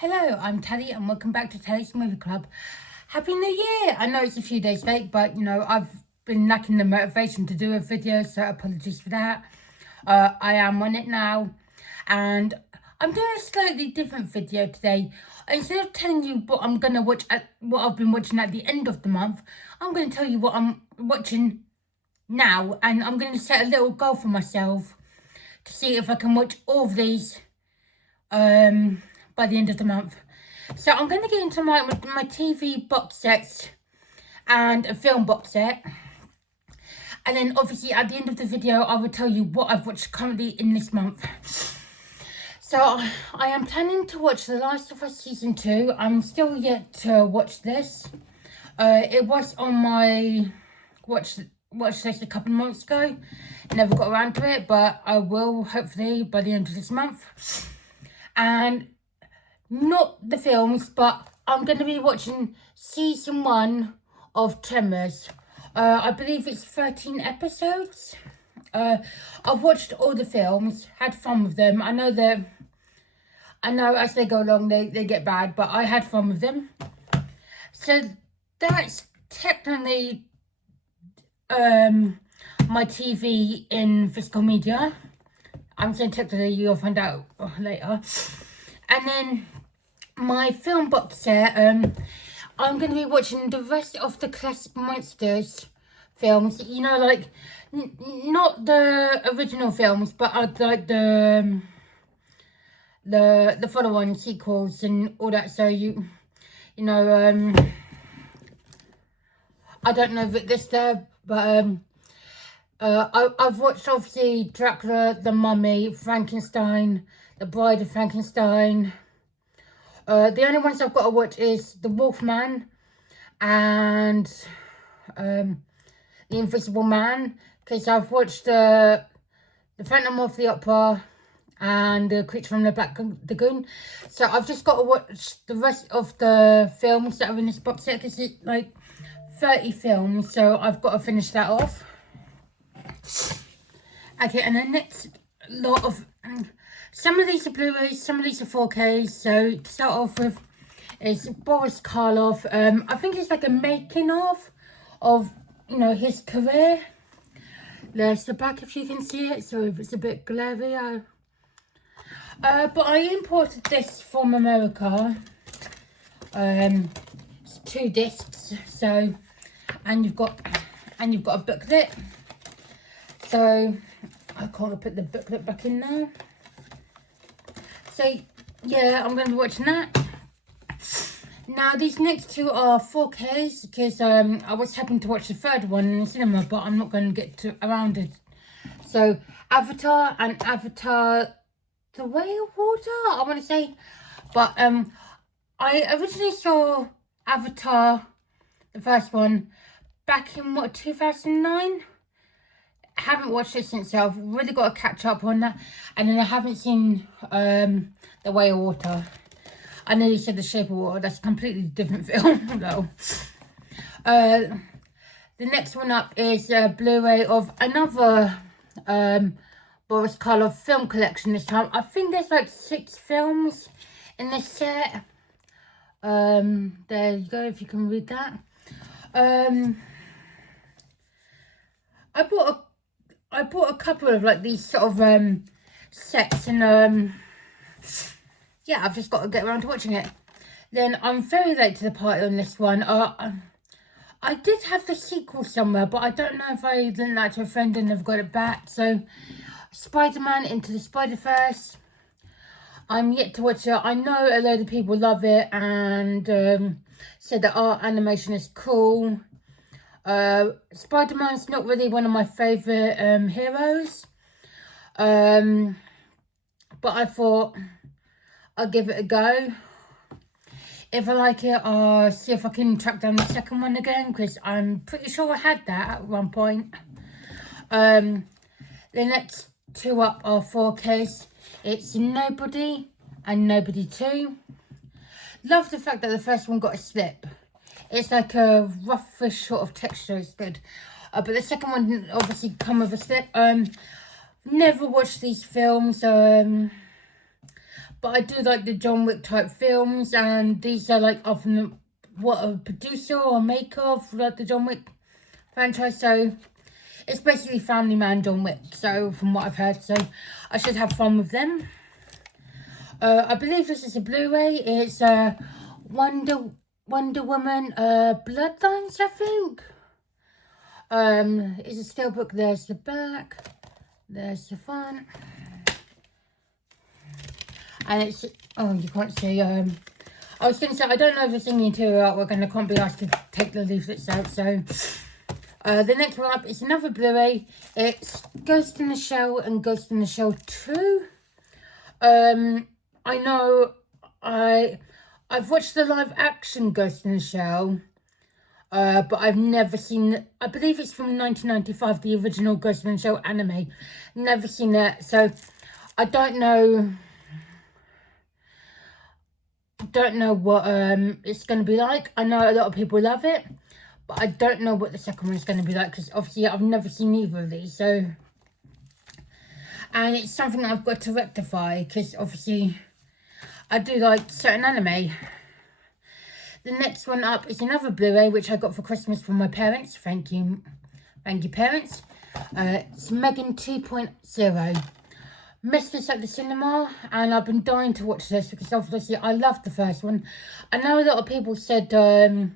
Hello, I'm Tally and welcome back to Tally's Movie Club. Happy New Year! I know it's a few days late, but I've been lacking the motivation to do a video, so apologies for that. I am on it now, and I'm doing a slightly different video today. Instead of telling you what I'm gonna watch what I've been watching at the end of the month, I'm gonna tell you what I'm watching now, and I'm gonna set a little goal for myself to see if I can watch all of these by the end of the month. So I'm going to get into my TV box sets and a film box set. And then obviously at the end of the video, I will tell you what I've watched currently in this month. So I am planning to watch The Last of Us Season 2. I'm still yet to watch this. It was on my watch list a couple of months ago. Never got around to it, but I will hopefully by the end of this month. And not the films, but I'm going to be watching season 1 of Tremors. I believe it's 13 episodes. I've watched all the films, had fun with them. I know as they go along they get bad, but I had fun with them. So that's technically my TV in physical media. I'm saying technically, you'll find out later. And then my film box set, I'm going to be watching the rest of the classic Monsters films. Like, not the original films, but like the follow-on sequels and all that. So I don't know if it's there, but I've watched obviously Dracula, The Mummy, Frankenstein, The Bride of Frankenstein. The only ones I've got to watch is The Wolfman and The Invisible Man, because I've watched The Phantom of the Opera and The Creature from the Black Lagoon. So I've just got to watch the rest of the films that are in this box set. This is like 30 films, so I've got to finish that off. Okay, and the next lot of some of these are Blu-rays, some of these are 4Ks. So to start off with is Boris Karloff. I think it's like a making of his career. There's the back if you can see it. So if it's a bit glary, but I imported this from America. It's 2 discs. So and you've got a booklet. So I can't put the booklet back in now. So yeah, I'm going to be watching that. Now these next 2 are 4Ks because I was hoping to watch the 3rd one in the cinema, but I'm not going to get around it. So Avatar and Avatar: The Way of Water, I want to say. But I originally saw Avatar, the first one, back in 2009. Haven't watched it since, so I've really got to catch up on that. And then I haven't seen The Way of Water. I know you said The Shape of Water. That's a completely different film though. The next one up is a Blu-ray of another Boris Karloff film collection this time. I think there's like 6 films in this set. There you go, if you can read that. I bought a couple of like these sort of sets, and yeah, I've just got to get around to watching it. Then I'm very late to the party on this one. I did have the sequel somewhere, but I don't know if I lent that to a friend and they've got it back. So Spider-Man Into the Spider-Verse. I'm yet to watch it. I know a load of people love it and said that art animation is cool. Spider-Man's not really one of my favourite heroes, but I thought I'll give it a go. If I like it, I'll see if I can track down the second one again, because I'm pretty sure I had that at one point. The next 2 up are 4Ks. It's Nobody and Nobody 2. Love the fact that the first one got a slip. It's like a roughish sort of texture. It's good. But the second one didn't obviously come with a slip. Never watched these films. But I do like the John Wick type films, and these are like often what a producer or maker of like the John Wick franchise. So it's basically Family Man John Wick. So from what I've heard, so I should have fun with them. I believe this is a Blu-ray. It's Wonder Woman Bloodlines, I think. It's a steelbook. There's the back. There's the front. And it's, oh, you can't see, I was going to say, I don't know if it's in the interior artwork and I can't be asked to take the leaflets out, so, the next one up is another Blu-ray. It's Ghost in the Shell and Ghost in the Shell 2. I know, I've watched the live action Ghost in the Shell, but I've never seen, I believe it's from 1995, the original Ghost in the Shell anime. Never seen that, so I don't know what it's going to be like. I know a lot of people love it, but I don't know what the second one is going to be like, because obviously I've never seen either of these, so, and it's something I've got to rectify, because obviously I do like certain anime. The next one up is another Blu-ray which I got for Christmas from my parents. Thank you parents. It's Megan 2.0. Missed this at the cinema, and I've been dying to watch this because obviously I loved the first one. I know a lot of people said the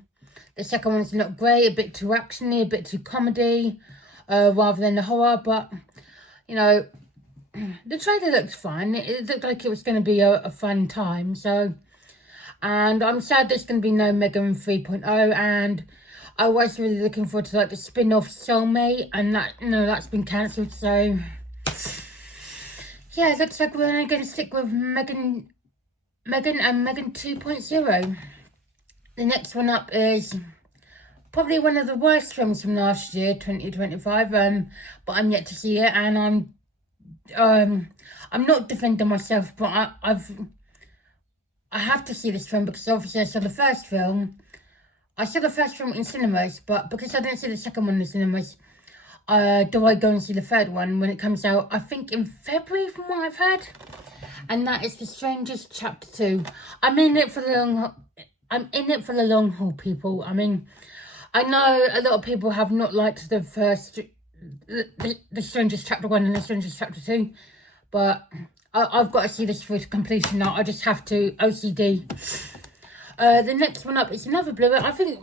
second one's not great, a bit too actiony, a bit too comedy, rather than the horror, but, you know, the trailer looked fun. It looked like it was going to be a fun time, so, and I'm sad there's going to be no Megan 3.0, and I was really looking forward to, like, the spin-off Soulmate, and that, you know, that's been cancelled, so yeah, it looks like we're going to stick with Megan and Megan 2.0. The next one up is probably one of the worst films from last year, 2025. But I'm yet to see it, and I'm not defending myself, but I have to see this film because obviously I saw the first film. I saw the first film in cinemas, but because I didn't see the second one in the cinemas, do I go and see the third one when it comes out, I think in February from what I've heard, and that is The Strangers Chapter 2. I'm in it for the long haul, people. I mean, I know a lot of people have not liked the first, the Strangers Chapter 1 and The Strangers Chapter 2, but I've got to see this through to completion now. I just have to, OCD. The next one up is another Blu-ray. I think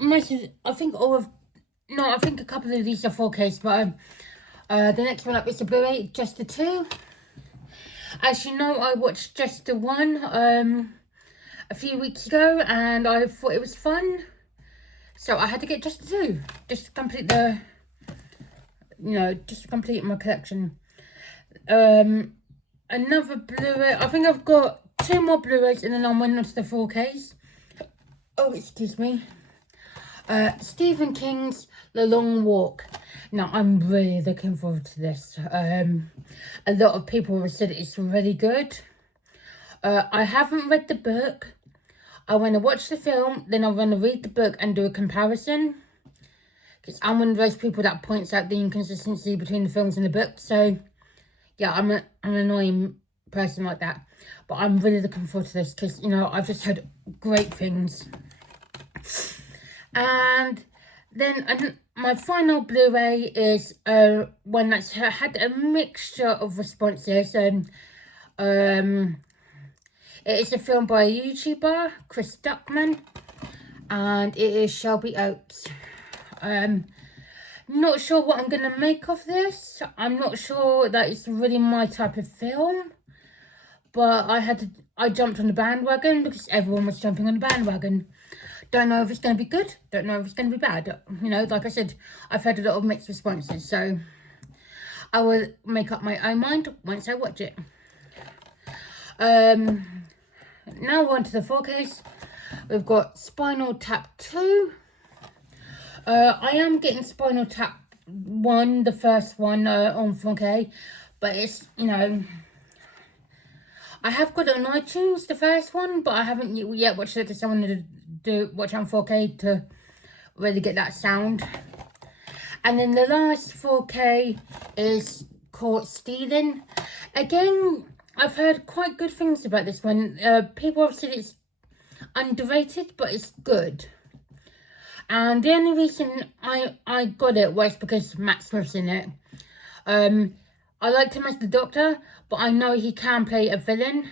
a couple of these are 4Ks, but the next one up is a Blu-ray, Jester 2. As you know, I watched Jester 1 a few weeks ago, and I thought it was fun, so I had to get Jester 2, just to complete just to complete my collection. Another Blu-ray, I think I've got 2 more Blu-rays, and then I'm went on to the 4Ks. Oh, excuse me. Stephen King's The Long Walk. Now, I'm really looking forward to this. A lot of people have said it's really good. I haven't read the book. I want to watch the film, then I want to read the book and do a comparison. Because I'm one of those people that points out the inconsistency between the films and the book. So, yeah, I'm an annoying person like that. But I'm really looking forward to this because, you know, I've just heard great things. And then my final Blu-ray is one that's had a mixture of responses. It is a film by a YouTuber, Chris Duckman, and it is Shelby Oates. Not sure what I'm going to make of this. I'm not sure that it's really my type of film, but I jumped on the bandwagon because everyone was jumping on the bandwagon. Don't know if it's going to be good. Don't know if it's going to be bad. You know, like I said, I've had a lot of mixed responses, so I will make up my own mind once I watch it. Now on to the 4Ks. We've got Spinal Tap 2. I am getting Spinal Tap 1, the first one, on 4K, but it's, you know, I have got it on iTunes, the first one, but I haven't yet watched it because I wanted to watch it on 4K to really get that sound. And then the last 4K is Caught Stealing. Again, I've heard quite good things about this one. People have said it's underrated, but it's good. And the only reason I got it was because Matt Smith's in it. I liked him as the Doctor, but I know he can play a villain.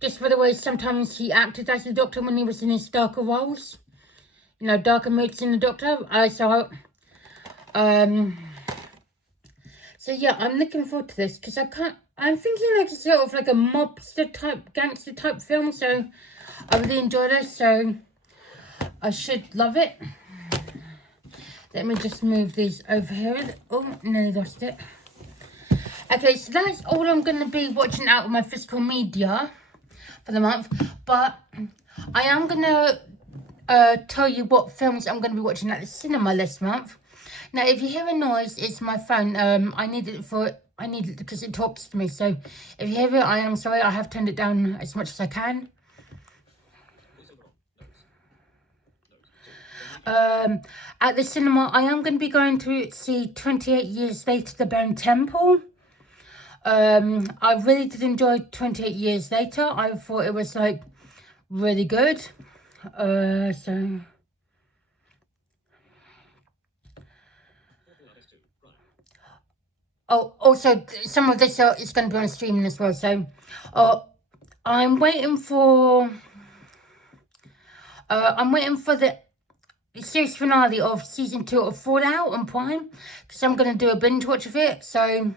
Just for the way sometimes he acted as the Doctor when he was in his darker roles. You know, darker moods in the Doctor. So yeah, I'm looking forward to this because I'm thinking like sort of like a mobster type, gangster type film. So I really enjoy this. So I should love it. Let me just move these over here. Oh, nearly lost it. Okay, so that's all I'm going to be watching out of my physical media for the month. But I am going to tell you what films I'm going to be watching at the cinema this month. Now, if you hear a noise, it's my phone. I need it because it talks to me. So if you hear it, I am sorry. I have turned it down as much as I can. At the cinema, I am going to be going to see 28 Years Later, The Bone Temple. I really did enjoy 28 Years Later. I thought it was like really good. Also, some of this is going to be on streaming as well. So, I'm waiting for the series finale of season 2 of Fallout on Prime because I'm going to do a binge watch of it. So,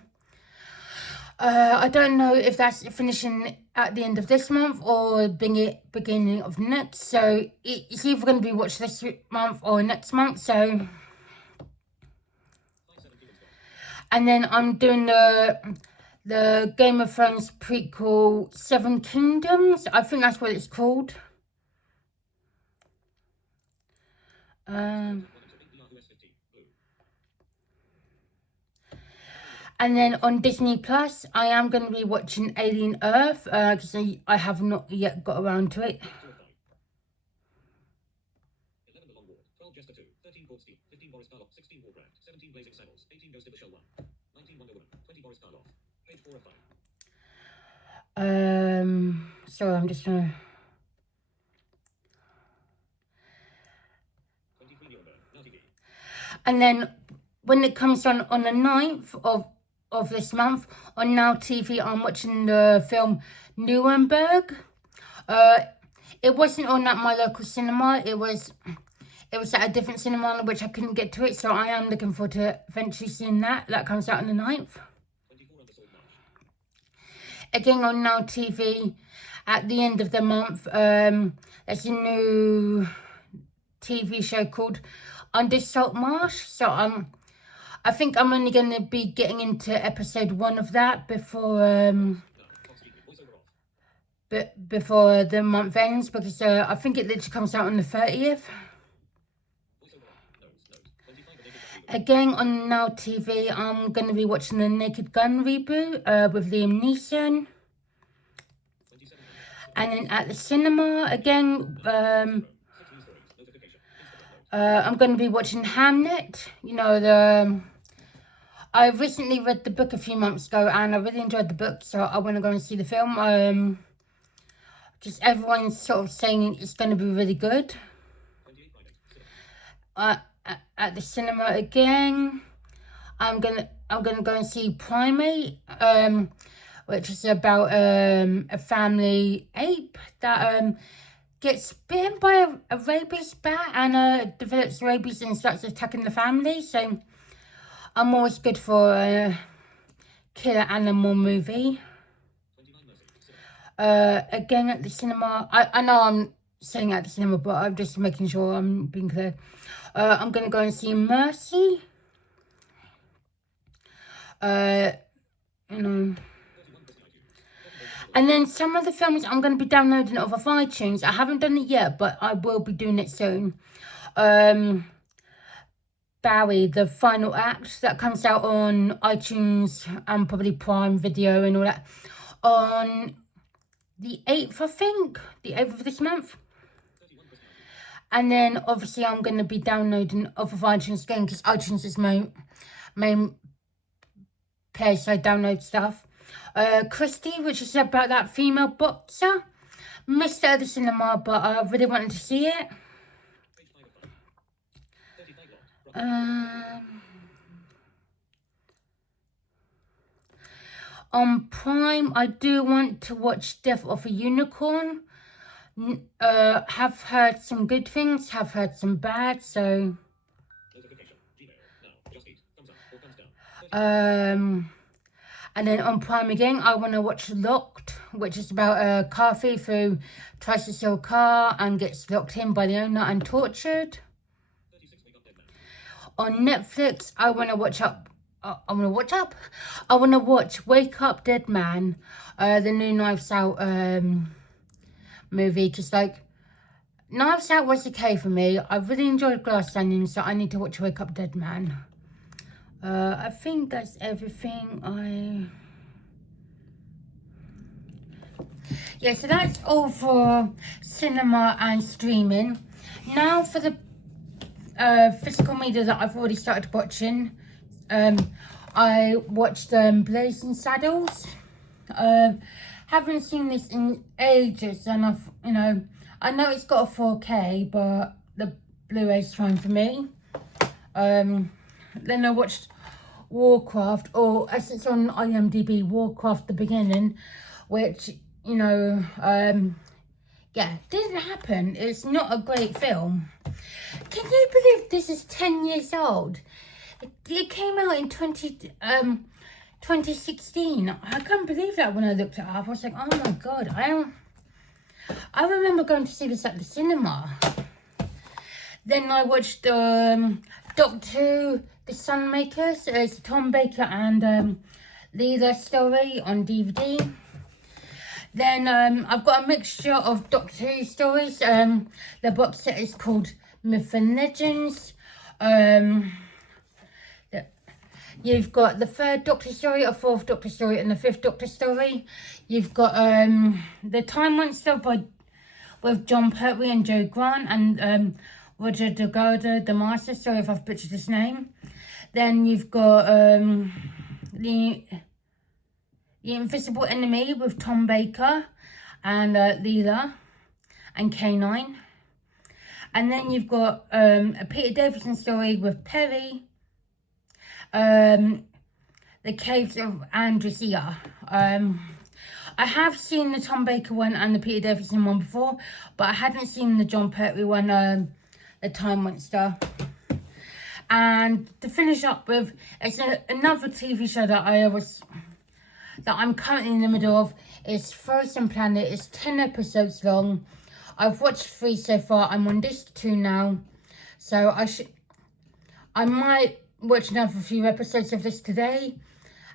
I don't know if that's finishing at the end of this month or beginning of next. So, it's either going to be watched this month or next month. So, and then I'm doing the Game of Thrones prequel, Seven Kingdoms. I think that's what it's called. And then on Disney Plus, I am going to be watching Alien Earth because I have not yet got around to it. 11 The Long Walk, 12 Jester 2, 13 Port Steam, 15 Boris Karloff, 16 Warcraft, 17 Blazing Saddles, 18 Ghost in the Shell 1, 19 Wonder Woman, 20 Boris Karloff, page 4 of 5. Sorry, I'm just trying to... 23 Nuremberg, Now TV. And then when it comes on the 9th of this month, on Now TV, I'm watching the film Nuremberg. It wasn't on at my local cinema. It was at a different cinema which I couldn't get to it. So I am looking forward to eventually seeing that. That comes out on the 9th. 24 Under Sword March. Again on Now TV at the end of the month. There's a new TV show called Under Salt Marsh. So I think I'm only going to be getting into episode 1 of that before before the month ends, because I think it literally comes out on the 30th. Again on Now TV, I'm going to be watching the Naked Gun reboot with Liam Neeson. And then at the cinema, again, I'm going to be watching Hamnet. You know, I recently read the book a few months ago and I really enjoyed the book, so I want to go and see the film. Just everyone's sort of saying it's going to be really good. At the cinema again, I'm gonna go and see Primate, which is about a family ape that gets bitten by a rabies bat and develops rabies and starts attacking the family. So I'm always good for a killer animal movie. Again at the cinema, I know I'm saying at the cinema, but I'm just making sure I'm being clear. I'm going to go and see Mercy. You know. And then some of the films I'm going to be downloading off of iTunes. I haven't done it yet, but I will be doing it soon. Barry, the final act, that comes out on iTunes and probably Prime Video and all that on the 8th, I think. The 8th of this month. And then obviously I'm going to be downloading off of iTunes again because iTunes is my main place I download stuff. Christie, which is about that female boxer. Missed it at the cinema, but I really wanted to see it. Page 5 of 5. 35 locked. On Prime, I do want to watch Death of a Unicorn. Have heard some good things, have heard some bad, so... Notification. Gmail. Now. Just eat. Thumbs up or thumbs down. And then on Prime again, I want to watch Locked, which is about a car thief who tries to steal a car and gets locked in by the owner and tortured. 36 Wake Up Dead Man. On Netflix, I want to watch Wake Up Dead Man, the new Knives Out movie. Because like, Knives Out was okay for me. I really enjoyed Glass Onion, so I need to watch Wake Up Dead Man. I think that's everything Yeah, so that's all for cinema and streaming. Now for the physical media that I've already started watching. I watched Blazing Saddles. Haven't seen this in ages, and I know it's got a 4K, but the Blu-ray's fine for me. Then I watched Warcraft, or as it's on IMDb, Warcraft The Beginning, which, yeah, didn't happen. It's not a great film. Can you believe this is 10 years old? It came out in 2016. I can't believe that when I looked it up. I was like, oh my God. I remember going to see this at the cinema. Then I watched Doctor Who, The Sunmakers. It's Tom Baker and Leela story on DVD. Then I've got a mixture of Doctor Who stories. The box set is called Myth and Legends. You've got the 3rd Doctor story, a 4th Doctor story, and the 5th Doctor story. You've got the Time Monster with John Pertwee and Joe Grant, and Roger Delgado, the Master. Sorry if I've butchered his name. Then you've got the Invisible Enemy with Tom Baker and Leela and K9. And then you've got a Peter Davison story with Perry. The Caves of Androsea. I have seen the Tom Baker one and the Peter Davison one before, but I hadn't seen the John Pertwee one, the Time Monster. And to finish up with, it's another TV show that I'm currently in the middle of. It's Frozen Planet. It's 10 episodes long. I've watched 3 so far. I'm on disc 2 now, so I might watch another few episodes of this today,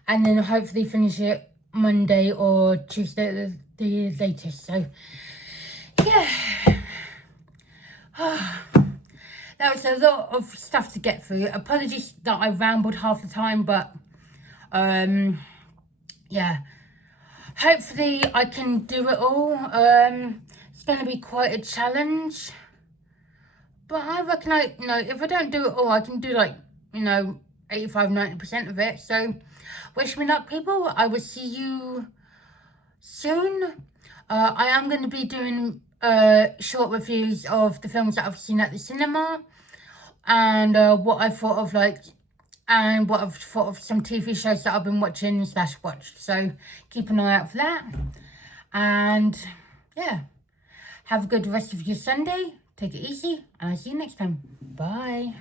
and then hopefully finish it Monday or Tuesday at the latest. So yeah, that was a lot of stuff to get through. Apologies that I rambled half the time, but yeah, hopefully I can do it all. It's going to be quite a challenge, but I reckon if I don't do it all, I can do 85-90% of it. So wish me luck, people. I will see you soon. I am going to be doing short reviews of the films that I've seen at the cinema, and what I thought of and what I've thought of some TV shows that I've been watching / watched. So keep an eye out for that. And yeah, have a good rest of your Sunday. Take it easy, and I'll see you next time. Bye.